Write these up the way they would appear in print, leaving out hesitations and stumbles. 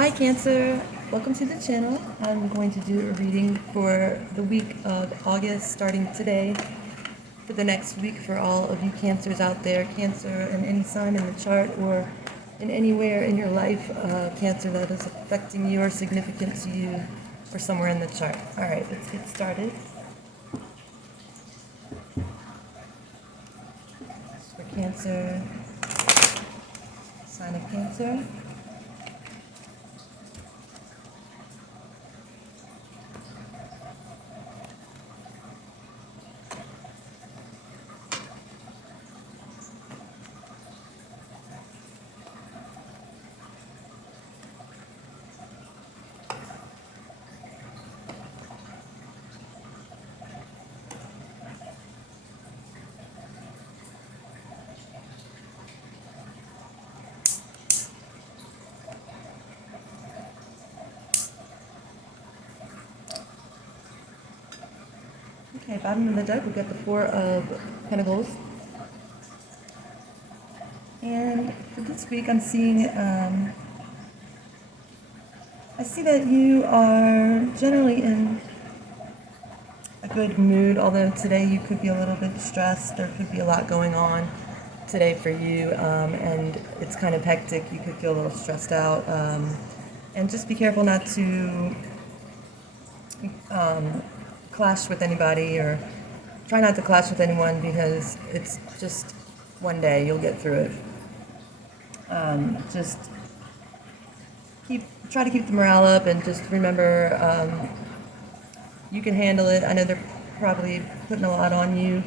Hi Cancer, welcome to the channel. I'm going to do a reading for the week of August starting today for the next week for all of you Cancers out there. Cancer in any sign in the chart or in anywhere in your life, Cancer that is affecting you or significant to you or somewhere in the chart. Alright, let's get started. For Cancer, sign of Cancer. Okay, bottom of the deck, we got the Four of Pentacles. And for this week, I'm seeing, I see that you are generally in a good mood, although today you could be a little bit stressed. There could be a lot going on today for you, and it's kind of hectic. You could feel a little stressed out. And just be careful not to clash with anybody, or try not to clash with anyone, because it's just one day. You'll get through it. Just try to keep the morale up, and just remember you can handle it. I know they're probably putting a lot on you,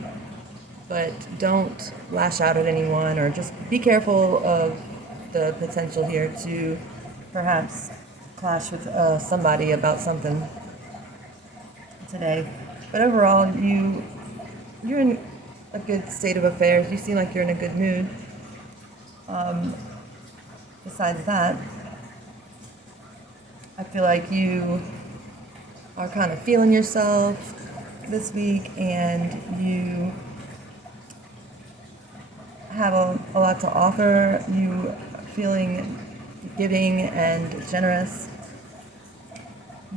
but don't lash out at anyone, or just be careful of the potential here to perhaps clash with somebody about something today. But overall, you're in a good state of affairs. You seem like you're in a good mood. Besides that, I feel like you are kind of feeling yourself this week, and you have a lot to offer. You are feeling giving and generous.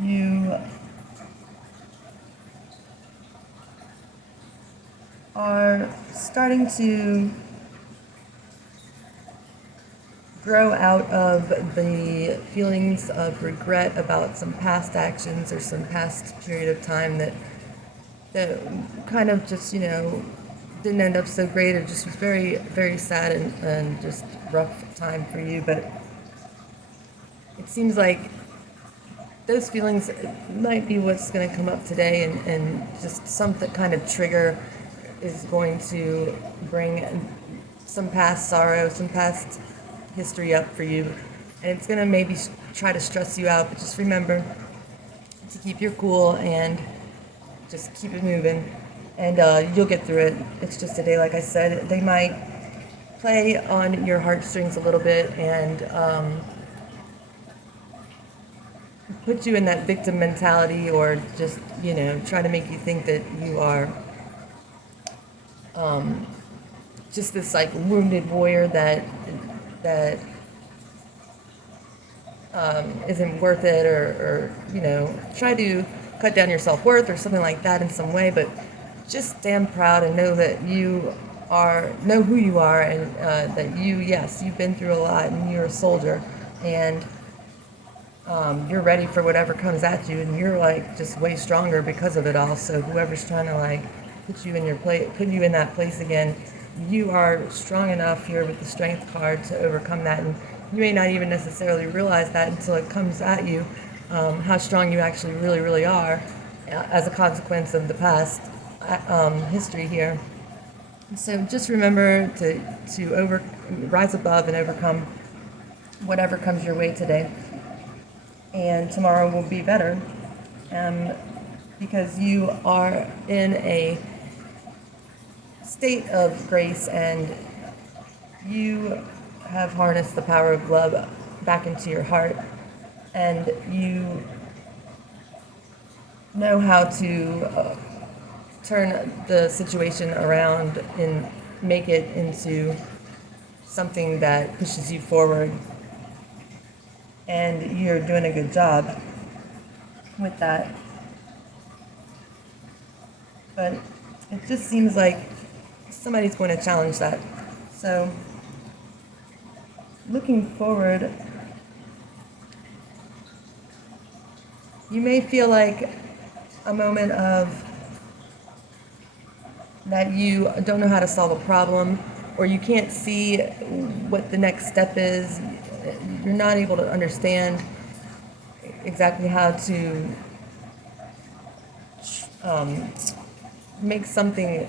You are starting to grow out of the feelings of regret about some past actions or some past period of time that kind of just, didn't end up so great, or just was very, very sad and just rough time for you. But it seems like those feelings might be what's going to come up today, and just some kind of trigger is going to bring some past sorrow, some past history up for you, and it's going to maybe try to stress you out. But just remember to keep your cool and just keep it moving, and you'll get through it. It's just a day, like I said. They might play on your heartstrings a little bit, and put you in that victim mentality, or just try to make you think that you are just this like wounded warrior that isn't worth it, or try to cut down your self-worth or something like that in some way. But just stand proud and know that know who you are, and that you've been through a lot, and you're a soldier, and you're ready for whatever comes at you, and you're like just way stronger because of it all. So whoever's trying to like put you in that place again, you are strong enough here with the Strength card to overcome that. And you may not even necessarily realize that until it comes at you, how strong you actually really, really are, as a consequence of the past history here. So just remember to rise above and overcome whatever comes your way today. And tomorrow will be better, because you are in a state of grace, and you have harnessed the power of love back into your heart, and you know how to turn the situation around and make it into something that pushes you forward. and you're doing a good job with that. But it just seems like somebody's going to challenge that. So looking forward, you may feel like a moment of that you don't know how to solve a problem, or you can't see what the next step is. You're not able to understand exactly how to make something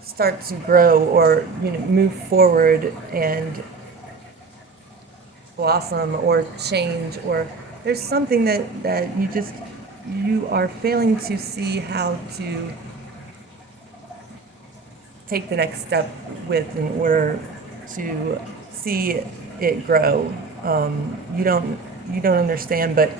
start to grow, or move forward and blossom or change, or there's something that you are failing to see how to take the next step with in order to see it grow. You don't understand, but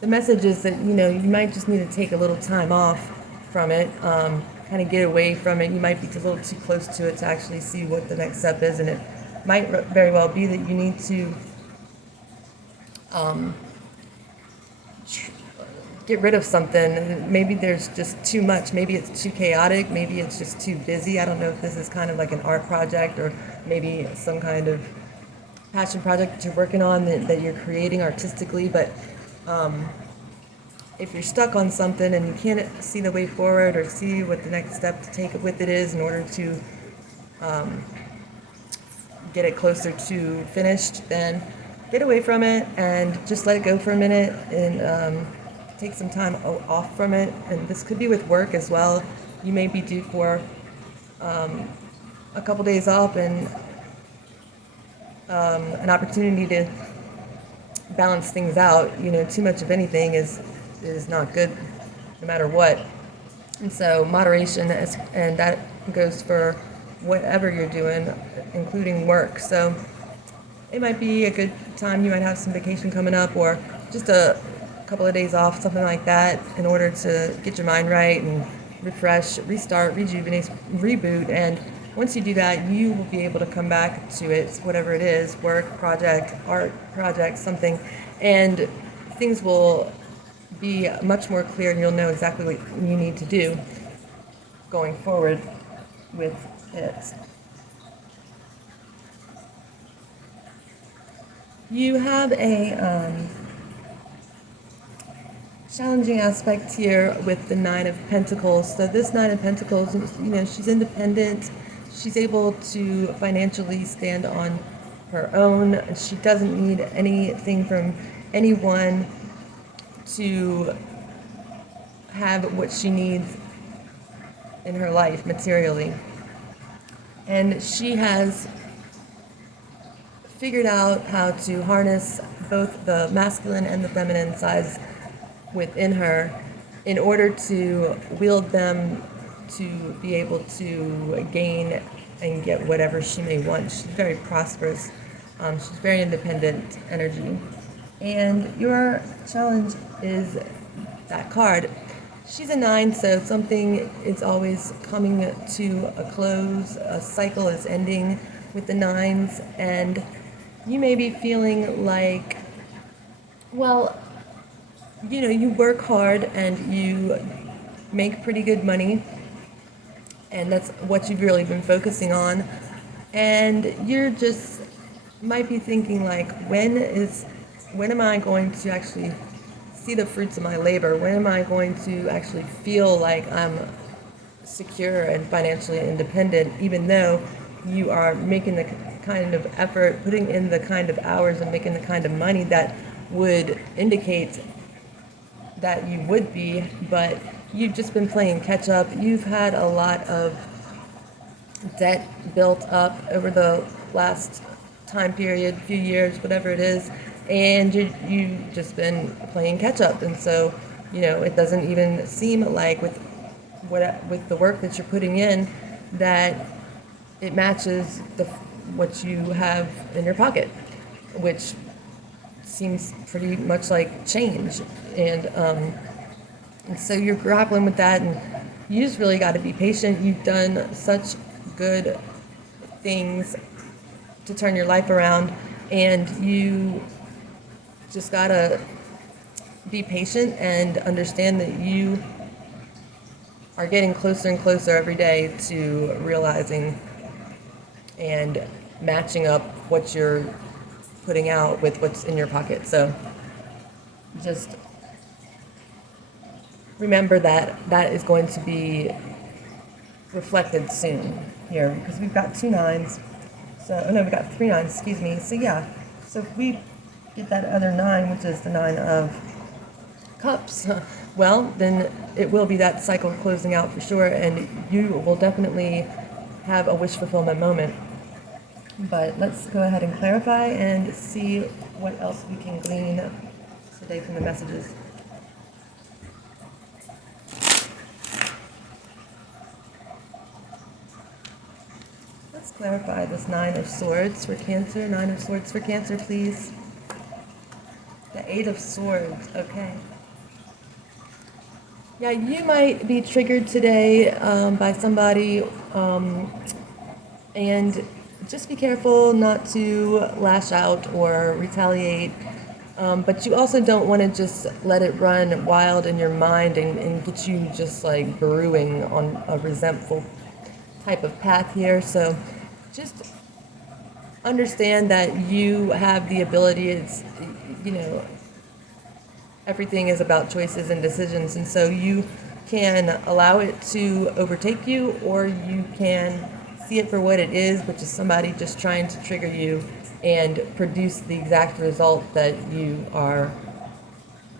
the message is that you might just need to take a little time off from it, kind of get away from it. You might be a little too close to it to actually see what the next step is, and it might very well be that you need to get rid of something. Maybe there's just too much. Maybe it's too chaotic. Maybe it's just too busy. I don't know if this is kind of like an art project, or maybe some kind of passion project that you're working on that you're creating artistically. But if you're stuck on something and you can't see the way forward or see what the next step to take with it is in order to get it closer to finished, then get away from it and just let it go for a minute, and take some time off from it. And this could be with work as well. You may be due for a couple days off, and an opportunity to balance things out. Too much of anything is not good, no matter what. And so moderation and that goes for whatever you're doing, including work. So it might be a good time. You might have some vacation coming up, or just a couple of days off, something like that, in order to get your mind right and refresh, restart, rejuvenate, reboot. And once you do that, you will be able to come back to it, whatever it is, work, project, art project, something, and things will be much more clear, and you'll know exactly what you need to do going forward with it. You have a challenging aspect here with the Nine of Pentacles. So this Nine of Pentacles, she's independent. She's able to financially stand on her own. She doesn't need anything from anyone to have what she needs in her life materially. And she has figured out how to harness both the masculine and the feminine sides within her in order to wield them to be able to gain and get whatever she may want. She's very prosperous. She's very independent energy. And your challenge is that card. She's a 9, so something is always coming to a close. A cycle is ending with the 9s, and you may be feeling like, well, you work hard and you make pretty good money, and that's what you've really been focusing on. And you're just might be thinking like, when am I going to actually see the fruits of my labor? When am I going to actually feel like I'm secure and financially independent, even though you are making the kind of effort, putting in the kind of hours, and making the kind of money that would indicate that you would be, but you've just been playing catch up. You've had a lot of debt built up over the last time period, few years, whatever it is, and you've just been playing catch up. And so, it doesn't even seem like with the work that you're putting in that it matches what you have in your pocket, which seems pretty much like change. And so you're grappling with that, and you just really got to be patient. You've done such good things to turn your life around, And you just gotta be patient and understand that you are getting closer and closer every day to realizing and matching up what you're putting out with what's in your pocket. So just remember that that is going to be reflected soon here, because we've got 2 9s. So, oh no, we got 3 9s, excuse me. So yeah, so if we get that other 9, which is the 9 of cups, well, then it will be that cycle closing out for sure, and you will definitely have a wish fulfillment moment. But let's go ahead and clarify and see what else we can glean today from the messages. Let's clarify this 9 of Swords for Cancer. 9 of Swords for Cancer, please. The 8 of Swords, okay. Yeah, you might be triggered today by somebody, and just be careful not to lash out or retaliate. But you also don't want to just let it run wild in your mind and get you just like brewing on a resentful type of path here. So just understand that you have the ability. It's, you know, everything is about choices and decisions, and so you can allow it to overtake you, or you can see it for what it is, which is somebody just trying to trigger you and produce the exact result that you are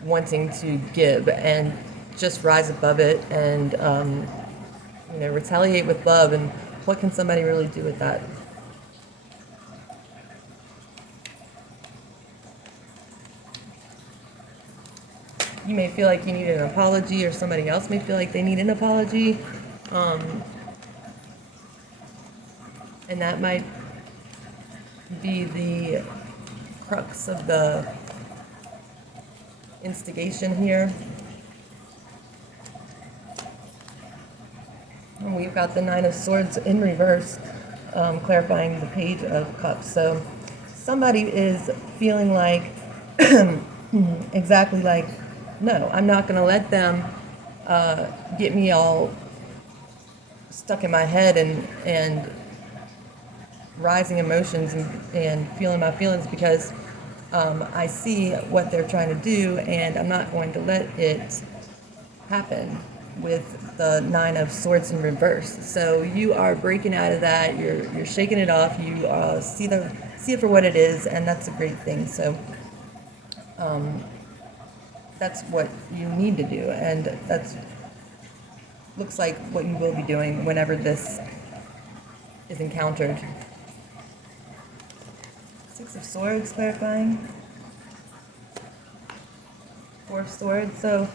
wanting to give, and just rise above it and retaliate with love. And what can somebody really do with that? You may feel like you need an apology, or somebody else may feel like they need an apology. And that might be the crux of the instigation here. And we've got the 9 of Swords in reverse, clarifying the Page of Cups. So somebody is feeling like, exactly like, no, I'm not going to let them get me all stuck in my head and rising emotions and feeling my feelings, because I see what they're trying to do, and I'm not going to let it happen with the 9 of Swords in reverse. So you are breaking out of that. You're shaking it off. You see it for what it is, and that's a great thing. So that's what you need to do, and that's looks like what you will be doing whenever this is encountered. 6 of Swords clarifying. 4 of Swords. So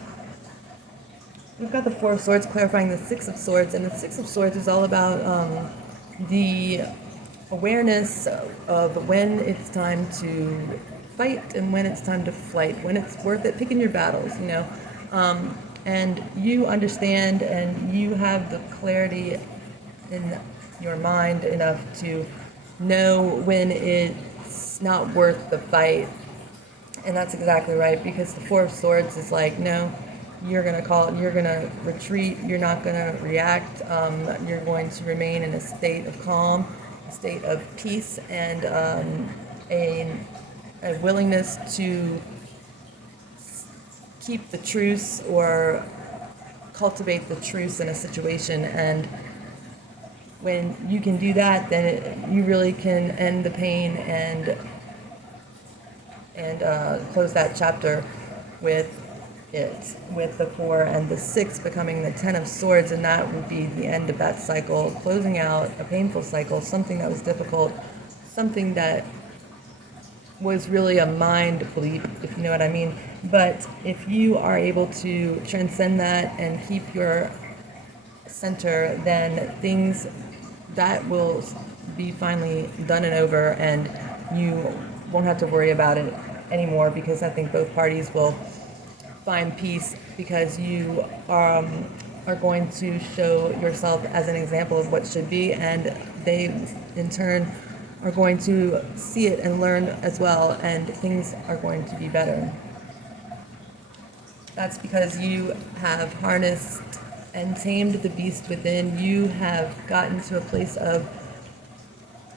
we've got the 4 of Swords clarifying the 6 of Swords, and the 6 of Swords is all about the awareness of when it's time to fight and when it's time to flight, when it's worth it, picking your battles, and you understand and you have the clarity in your mind enough to know when it's not worth the fight. And that's exactly right, because the 4 of Swords is like, no, you're going to call it, you're going to retreat, you're not going to react, you're going to remain in a state of calm, a state of peace, and a willingness to keep the truce or cultivate the truce in a situation. And when you can do that, then you really can end the pain and close that chapter with the 4 and the 6 becoming the 10 of Swords, and that would be the end of that cycle, closing out a painful cycle, something that was difficult, something that was really a mind bleep, if you know what I mean. But if you are able to transcend that and keep your center, then things that will be finally done and over, and you won't have to worry about it anymore, because I think both parties will find peace, because you are going to show yourself as an example of what should be, and they in turn are going to see it and learn as well, and things are going to be better. That's because you have harnessed and tamed the beast within. You have gotten to a place of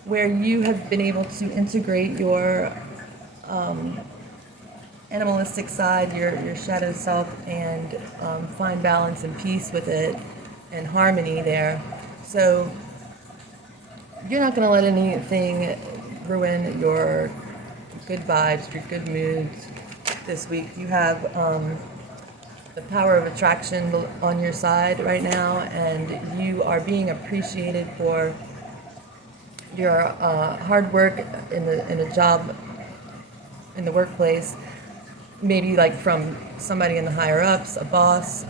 where you have been able to integrate your animalistic side, your shadow self, and find balance and peace with it and harmony there. So you're not going to let anything ruin your good vibes, your good moods this week. You have the power of attraction on your side right now, and you are being appreciated for your hard work in a job, in the workplace, maybe like from somebody in the higher ups, a boss.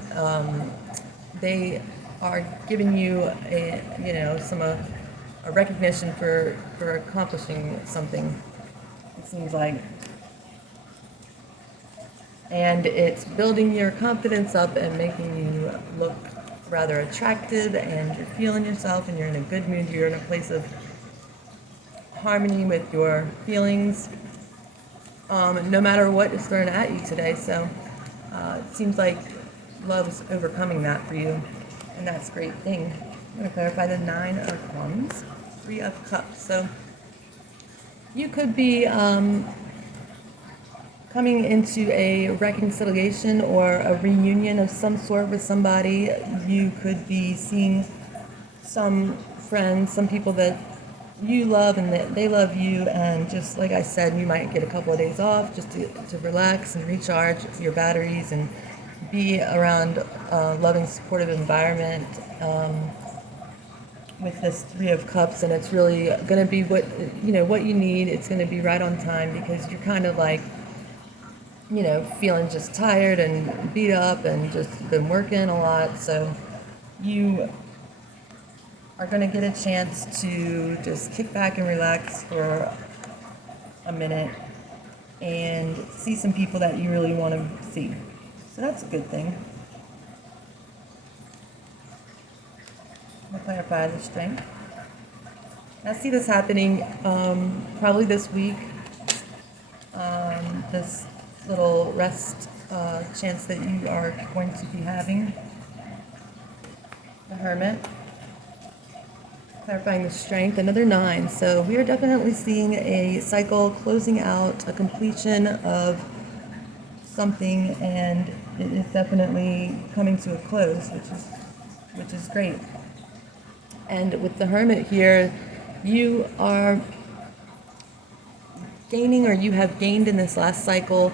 They are giving you a recognition for accomplishing something, it seems like. And it's building your confidence up and making you look rather attractive, and you're feeling yourself and you're in a good mood. You're in a place of harmony with your feelings, no matter what is thrown at you today. So it seems like love's overcoming that for you, and that's a great thing. I'm going to clarify the 9 of Wands, 3 of Cups. So you could be coming into a reconciliation or a reunion of some sort with somebody. You could be seeing some friends, some people that you love and that they love you, and just like I said, you might get a couple of days off just to relax and recharge your batteries and be around a loving, supportive environment with this 3 of Cups. And it's really going to be what you need. It's going to be right on time, because you're kind of like, feeling just tired and beat up and just been working a lot. So you are going to get a chance to just kick back and relax for a minute and see some people that you really want to see. So that's a good thing. I'll clarify the strength. I see this happening probably this week. This little rest chance that you are going to be having. The Hermit. Clarifying the strength, another 9. So we are definitely seeing a cycle closing out, a completion of something, and it is definitely coming to a close, which is great. And with the Hermit here, you are gaining, or you have gained in this last cycle,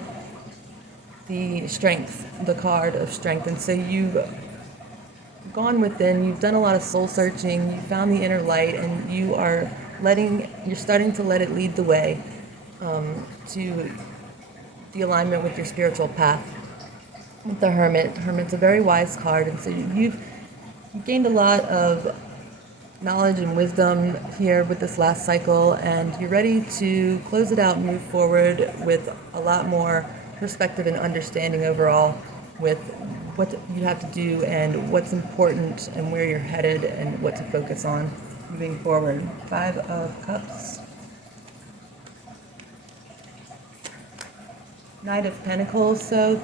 the strength, the card of strength. And so you've gone within, you've done a lot of soul searching, you found the inner light, and you're starting to let it lead the way to the alignment with your spiritual path. With the Hermit's a very wise card, and so you've gained a lot of knowledge and wisdom here with this last cycle, and you're ready to close it out and move forward with a lot more perspective and understanding overall with what you have to do and what's important and where you're headed and what to focus on moving forward. 5 of Cups. Knight of Pentacles. So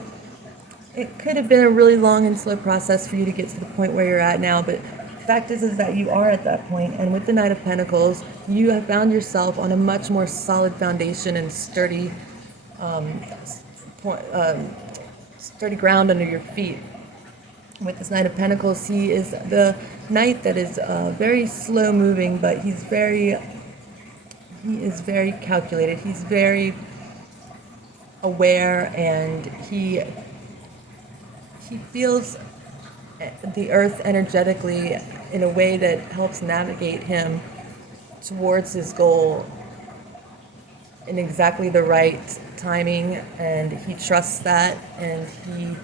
it could have been a really long and slow process for you to get to the point where you're at now, but the fact is that you are at that point, and with the Knight of Pentacles, you have found yourself on a much more solid foundation and sturdy ground under your feet. With this Knight of Pentacles, he is the knight that is very slow moving, but he is very calculated. He's very aware, and he feels the earth energetically in a way that helps navigate him towards his goal in exactly the right timing, and he trusts that, and he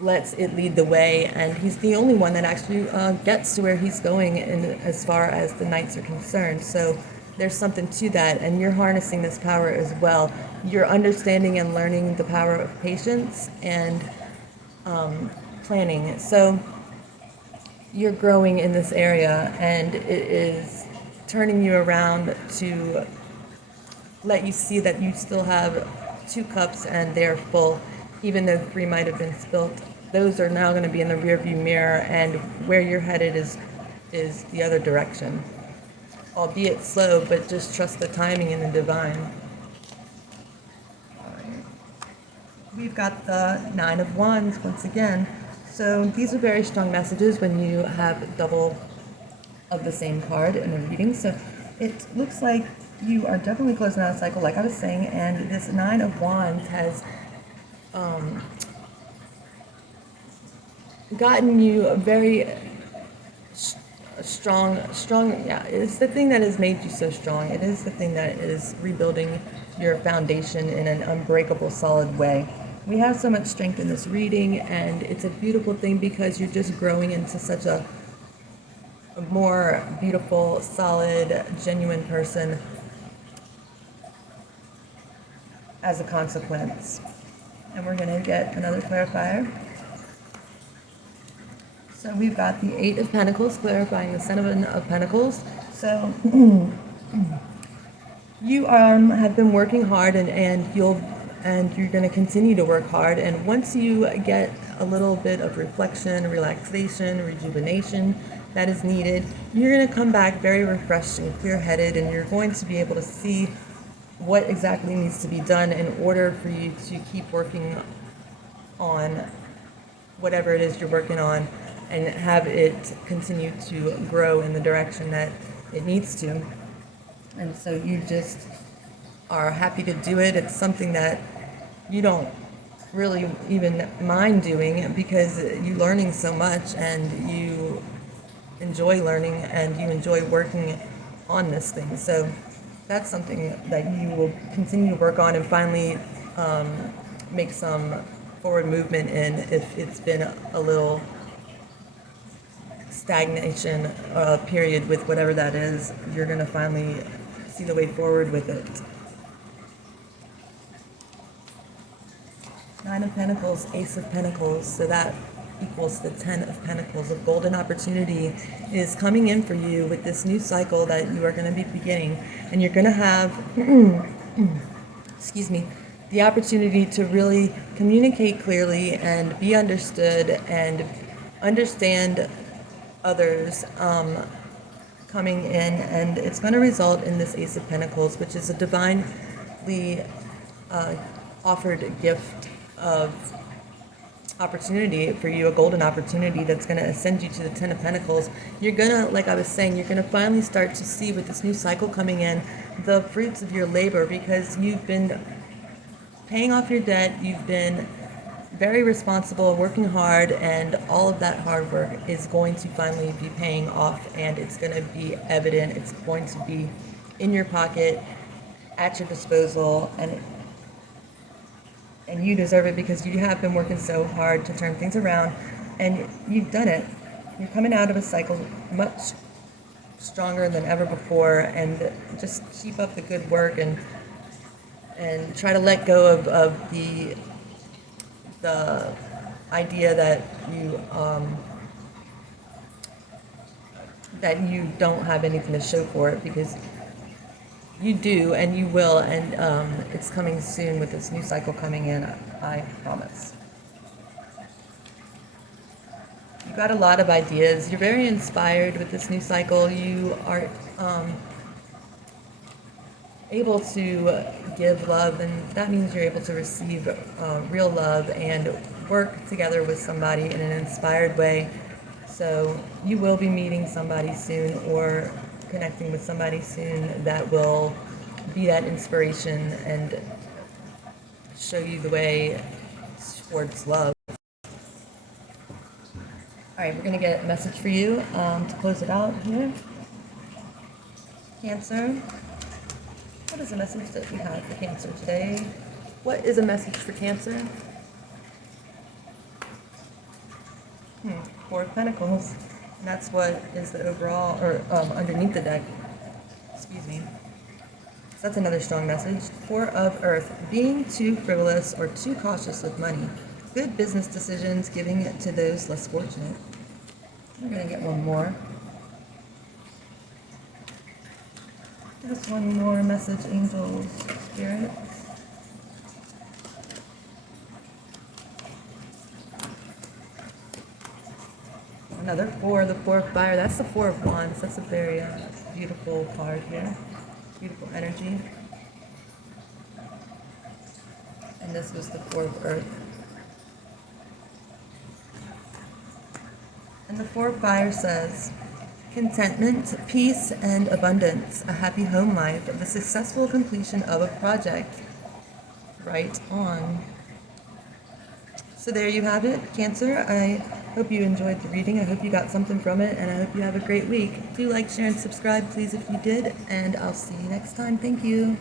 lets it lead the way, and he's the only one that actually gets to where he's going as far as the knights are concerned. So there's something to that, and you're harnessing this power as well. You're understanding and learning the power of patience and planning. So you're growing in this area, and it is turning you around to let you see that you still have 2 cups and they're full, even though 3 might have been spilt. Those are now going to be in the rearview mirror, and where you're headed is the other direction. Albeit slow, but just trust the timing and the divine. We've got the 9 of Wands once again. So these are very strong messages when you have double of the same card in a reading. So it looks like you are definitely closing out a cycle, like I was saying, and this 9 of Wands has gotten you a very strong, yeah, it's the thing that has made you so strong. It is the thing that is rebuilding your foundation in an unbreakable, solid way. We have so much strength in this reading, and it's a beautiful thing because you're just growing into such a more beautiful, solid, genuine person as a consequence. And we're going to get another clarifier. So we've got the 8 of Pentacles clarifying the 7 of Pentacles. So you have been working hard, and you're going to continue to work hard. And once you get a little bit of reflection, relaxation, rejuvenation that is needed, you're going to come back very refreshed and clear-headed, and you're going to be able to see what exactly needs to be done in order for you to keep working on whatever it is you're working on, and have it continue to grow in the direction that it needs to. And so you just are happy to do it. It's something that you don't really even mind doing because you're learning so much, and you enjoy learning, and you enjoy working on this thing. So that's something that you will continue to work on and finally make some forward movement in if it's been a little stagnation period with whatever that is. You're going to finally see the way forward with it. 9 of Pentacles, Ace of Pentacles, so that equals the 10 of Pentacles. A golden opportunity is coming in for you with this new cycle that you are going to be beginning, and you're going to have excuse me, the opportunity to really communicate clearly and be understood and understand others coming in, and it's going to result in this Ace of Pentacles, which is a divinely offered gift of opportunity for you, a golden opportunity that's going to ascend you to the 10 of Pentacles. You're going to, like I was saying, you're going to finally start to see with this new cycle coming in the fruits of your labor, because you've been paying off your debt, you've been very responsible, working hard, and all of that hard work is going to finally be paying off, and it's going to be evident. It's going to be in your pocket, at your disposal, and you deserve it because you have been working so hard to turn things around, and you've done it. You're coming out of a cycle much stronger than ever before, and just keep up the good work and try to let go of the idea that you don't have anything to show for it, because you do, and you will, and it's coming soon with this new cycle coming in, I promise. You've got a lot of ideas. You're very inspired with this new cycle. You are able to give love, and that means you're able to receive real love and work together with somebody in an inspired way. So you will be meeting somebody soon, or connecting with somebody soon that will be that inspiration and show you the way towards love. All right, we're going to get a message for you to close it out here. Cancer. What is the message that we have for Cancer today? What is a message for Cancer? 4 of Pentacles. And that's what is the overall, or underneath the deck. Excuse me. So that's another strong message. 4 of Earth. Being too frivolous or too cautious with money. Good business decisions, giving it to those less fortunate. We're going to get one more. Just one more message, angels, spirits. Another four, the four of fire. That's the four of wands. That's a very beautiful card here. Beautiful energy. And this was the four of earth. And the four of fire says, contentment, peace, and abundance, a happy home life, the successful completion of a project. Right on. So there you have it, Cancer. I hope you enjoyed the reading. I hope you got something from it, and I hope you have a great week. Do like, share, and subscribe, please, if you did, and I'll see you next time. Thank you.